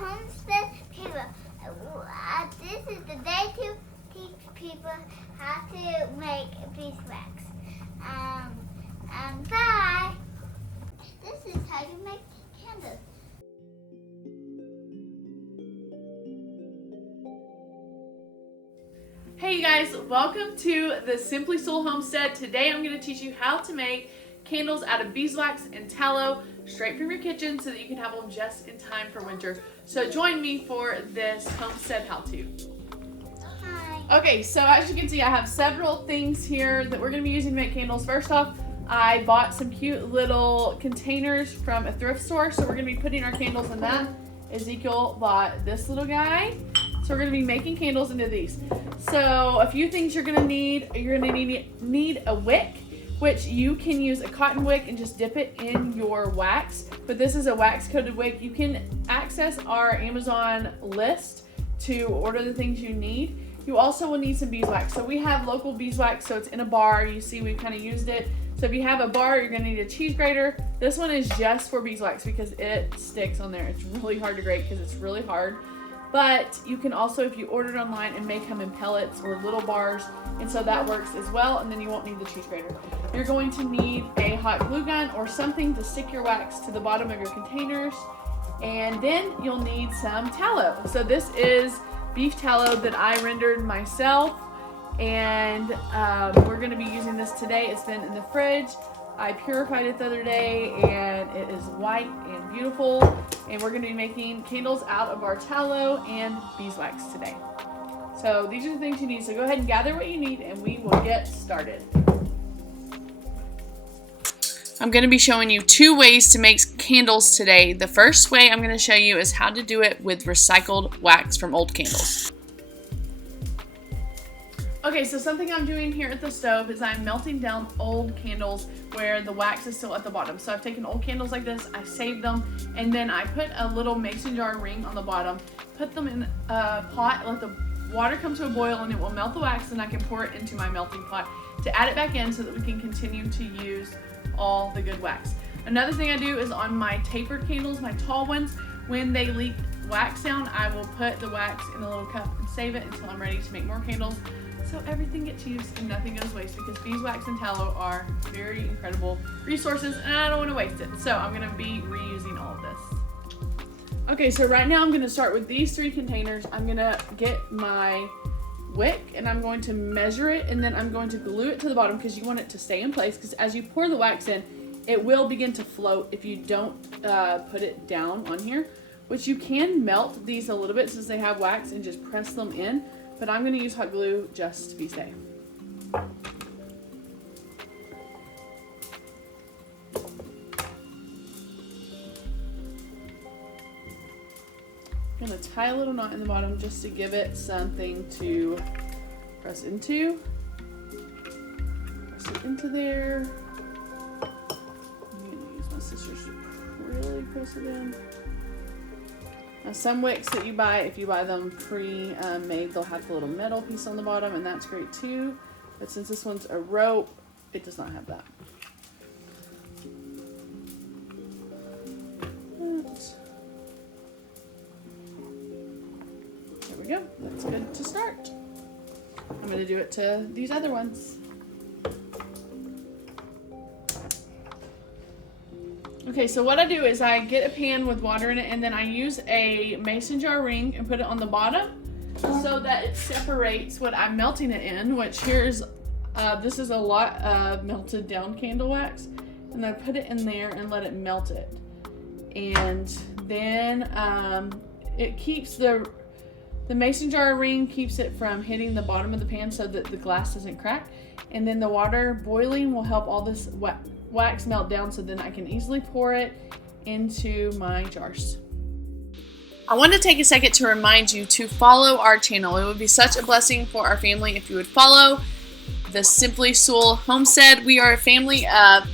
Homestead people. This is the day to teach people how to make beeswax. Bye. This is how you make candles. Hey you guys, welcome to the Simply Soul Homestead. Today I'm going to teach you how to make candles out of beeswax and tallow straight from your kitchen so that you can have them just in time for winter. So join me for this Homestead How-To. Hi. Okay, so as you can see I have several things here that we're going to be using to make candles. First off, I bought some cute little containers from a thrift store, so we're going to be putting our candles in that. Ezekiel bought this little guy. So we're going to be making candles into these. So a few things you're going to need. You're going to need a wick, which you can use a cotton wick and just dip it in your wax. But this is a wax coated wick. You can access our Amazon list to order the things you need. You also will need some beeswax. So we have local beeswax, so it's in a bar. You see we've kind of used it. So if you have a bar, you're going to need a cheese grater. This one is just for beeswax because it sticks on there. It's really hard to grate because it's really hard. But you can also, if you order it online, it may come in pellets or little bars, and so that works as well, and then you won't need the cheese grater. You're going to need a hot glue gun or something to stick your wax to the bottom of your containers, and then you'll need some tallow. So this is beef tallow that I rendered myself, and we're going to be using this today. It's been in the fridge. I purified it the other day, and it is white and beautiful. And we're going to be making candles out of our tallow and beeswax today. So these are the things you need. So go ahead and gather what you need, and we will get started. I'm going to be showing you two ways to make candles today. The first way I'm going to show you is how to do it with recycled wax from old candles. Okay, so something I'm doing here at the stove is I'm melting down old candles where the wax is still at the bottom. So I've taken old candles like this, I saved them, and then I put a little mason jar ring on the bottom, put them in a pot, let the water come to a boil, and it will melt the wax, and I can pour it into my melting pot to add it back in so that we can continue to use all the good wax. Another thing I do is on my tapered candles, my tall ones, when they leak wax down, I will put the wax in a little cup and save it until I'm ready to make more candles. So everything gets used and nothing goes waste because beeswax and tallow are very incredible resources and I don't want to waste it. So I'm going to be reusing all of this. Okay, so right now I'm going to start with these three containers. I'm going to get my wick and I'm going to measure it, and then I'm going to glue it to the bottom because you want it to stay in place, because as you pour the wax in, it will begin to float if you don't put it down on here, which you can melt these a little bit since they have wax and just press them in. But I'm going to use hot glue just to be safe. I'm going to tie a little knot in the bottom just to give it something to press into. Press it into there. I'm going to use my scissors to really press it in. Now some wicks that you buy, if you buy them pre-made, they'll have the little metal piece on the bottom, and that's great too. But since this one's a rope, it does not have that. There we go. That's good to start. I'm going to do it to these other ones. Okay, so what I do is I get a pan with water in it, and then I use a mason jar ring and put it on the bottom so that it separates what I'm melting it in, which here's, this is a lot of melted down candle wax, and I put it in there and let it melt it. And then it keeps the mason jar ring keeps it from hitting the bottom of the pan so that the glass doesn't crack, and then the water boiling will help all this wax melt down so then I can easily pour it into my jars. I want to take a second to remind you to follow our channel. It would be such a blessing for our family if you would follow the Simply Soul Homestead. We are a family of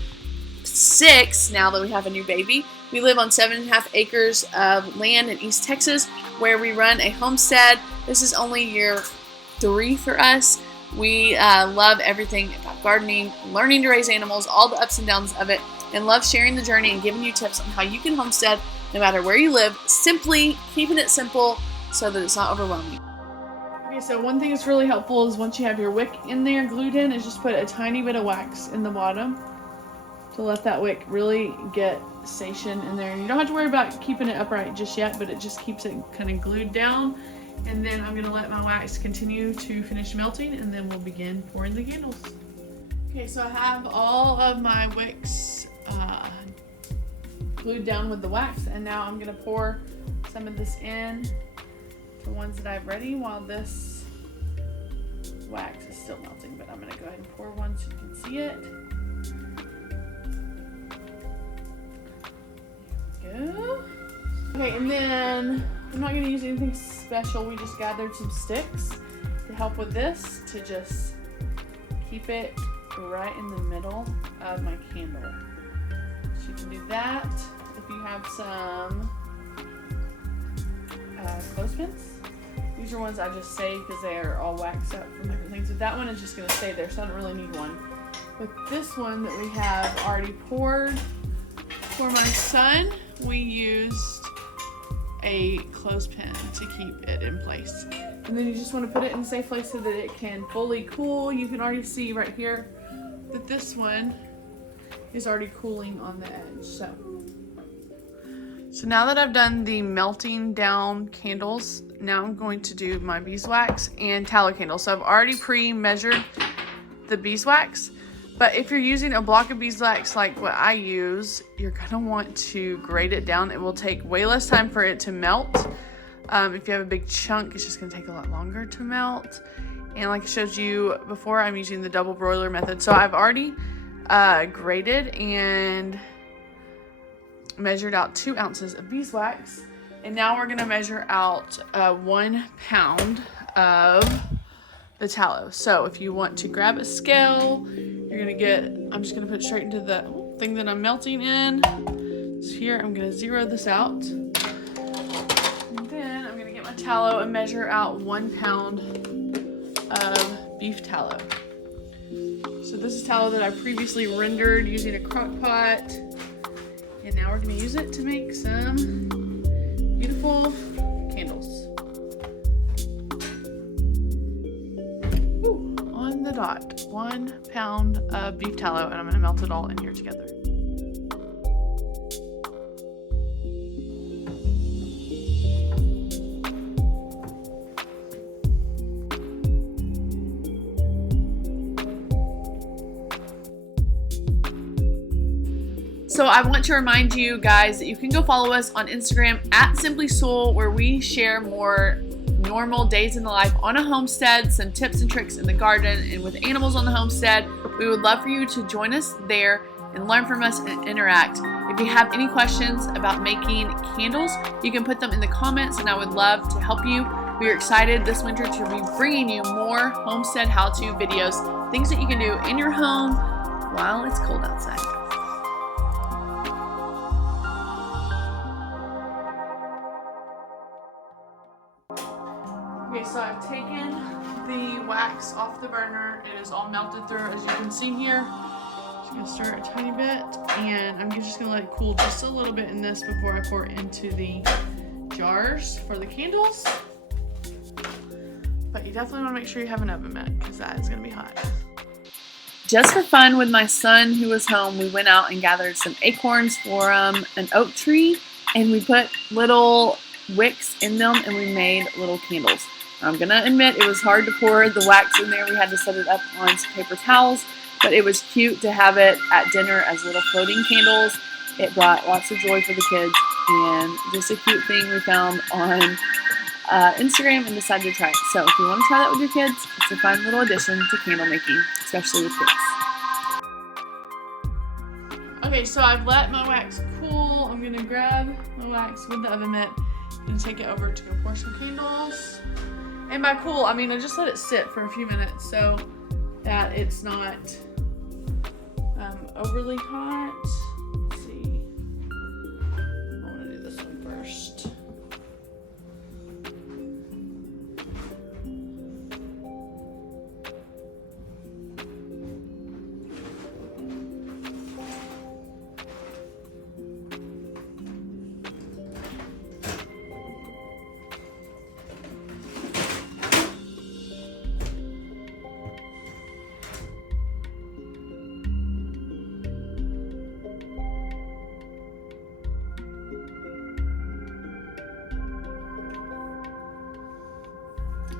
6 now that we have a new baby. We live on 7.5 acres of land in East Texas where we run a homestead. This is only year 3 for us. We love everything about gardening, learning to raise animals, all the ups and downs of it, and love sharing the journey and giving you tips on how you can homestead no matter where you live, simply keeping it simple so that it's not overwhelming. Okay, so one thing that's really helpful is once you have your wick in there glued in, is just put a tiny bit of wax in the bottom to let that wick really get stationed in there. And you don't have to worry about keeping it upright just yet, but it just keeps it kind of glued down. And then I'm gonna let my wax continue to finish melting, and then we'll begin pouring the candles. Okay, so I have all of my wicks glued down with the wax, and now I'm gonna pour some of this in to ones that I've ready while this wax is still melting. But I'm gonna go ahead and pour one so you can see it. There we go. Okay, and then I'm not gonna use anything special. We just gathered some sticks to help with this, to just keep it right in the middle of my candle. So you can do that. If you have some clothespins, these are ones I just save because they are all waxed up from different things. But that one is just gonna stay there, so I don't really need one. But this one that we have already poured for my son, we used a clothespin to keep it in place. And then you just want to put it in a safe place so that it can fully cool. You can already see right here that this one is already cooling on the edge. So now that I've done the melting down candles, now I'm going to do my beeswax and tallow candles. So I've already pre-measured the beeswax, but if you're using a block of beeswax like what I use, you're gonna want to grate it down. It will take way less time for it to melt. If you have a big chunk, it's just gonna take a lot longer to melt. And like I showed you before, I'm using the double broiler method. So I've already grated and measured out 2 ounces of beeswax. And now we're gonna measure out 1 pound of the tallow. So if you want to grab a scale, you're gonna get, I'm just gonna put it straight into the thing that I'm melting in. So here, I'm gonna zero this out. And then I'm gonna get my tallow and measure out 1 pound of beef tallow. So this is tallow that I previously rendered using a crock pot. And now we're gonna use it to make some beautiful candles. Ooh, on the dot, 1 pound of beef tallow, and I'm gonna melt it all in here together. So I want to remind you guys that you can go follow us on Instagram at Simply Soul, where we share more normal days in the life on a homestead, some tips and tricks in the garden and with animals on the homestead. We would love for you to join us there and learn from us and interact. If you have any questions about making candles, you can put them in the comments and I would love to help you. We are excited this winter to be bringing you more homestead how-to videos, things that you can do in your home while it's cold outside. Okay, so I've taken the wax off the burner. It is all melted through, as you can see here. Just gonna stir it a tiny bit, and I'm just gonna let it cool just a little bit in this before I pour it into the jars for the candles. But you definitely wanna make sure you have an oven mitt, because that is gonna be hot. Just for fun with my son who was home, we went out and gathered some acorns for an oak tree, and we put little wicks in them and we made little candles. I'm gonna admit it was hard to pour the wax in there. We had to set it up on some paper towels, but it was cute to have it at dinner as little floating candles. It brought lots of joy for the kids, and just a cute thing we found on Instagram and decided to try it. So if you want to try that with your kids, it's a fun little addition to candle making, especially with kids. Okay, so I've let my wax cool. I'm gonna grab my wax with the oven mitt and take it over to go pour some candles. And by cool, I mean I just let it sit for a few minutes so that it's not overly hot. Let's see. I want to do this one first.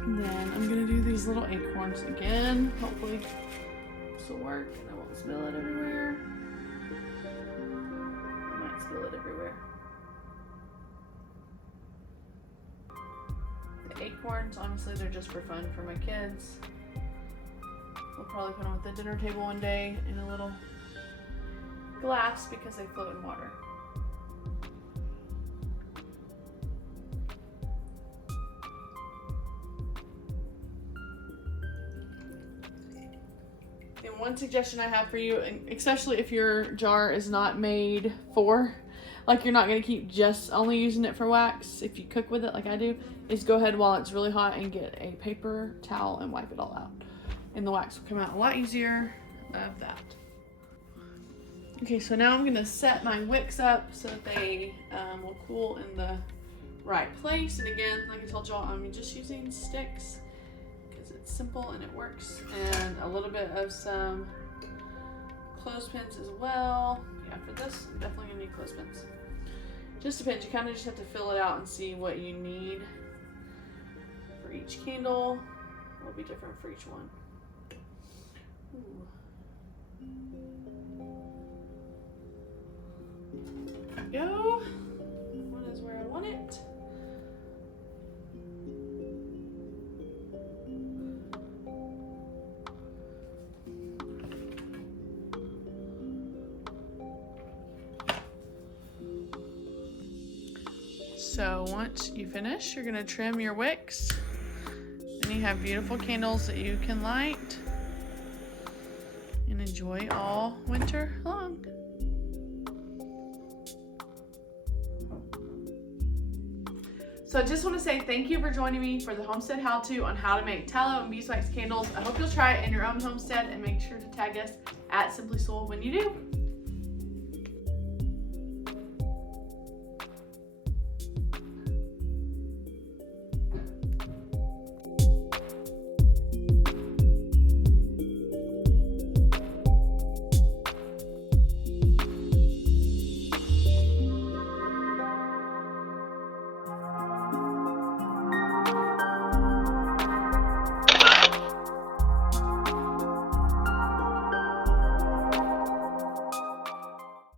And then I'm gonna do these little acorns again. Hopefully this will work and I won't spill it everywhere. I might spill it everywhere. The acorns, honestly, they're just for fun for my kids. We'll probably put them at the dinner table one day in a little glass because they float in water. And one suggestion I have for you, and especially if your jar is not made for, like you're not going to keep just only using it for wax, if you cook with it like I do, is go ahead while it's really hot and get a paper towel and wipe it all out. And the wax will come out a lot easier of that. Okay, so now I'm going to set my wicks up so that they will cool in the right place. And again, like I told y'all, I'm just using sticks because it's simple and it works. And a little bit of some clothespins as well. Yeah, for this, I'm definitely going to need clothespins. Just depends. You kind of just have to fill it out and see what you need for each candle. It will be different for each one. Ooh. There we go. One is where I want it. So once you finish, you're gonna trim your wicks. And you have beautiful candles that you can light and enjoy all winter long. So I just want to say thank you for joining me for the Homestead How-To on how to make tallow and beeswax candles. I hope you'll try it in your own homestead and make sure to tag us at Simply Soul when you do.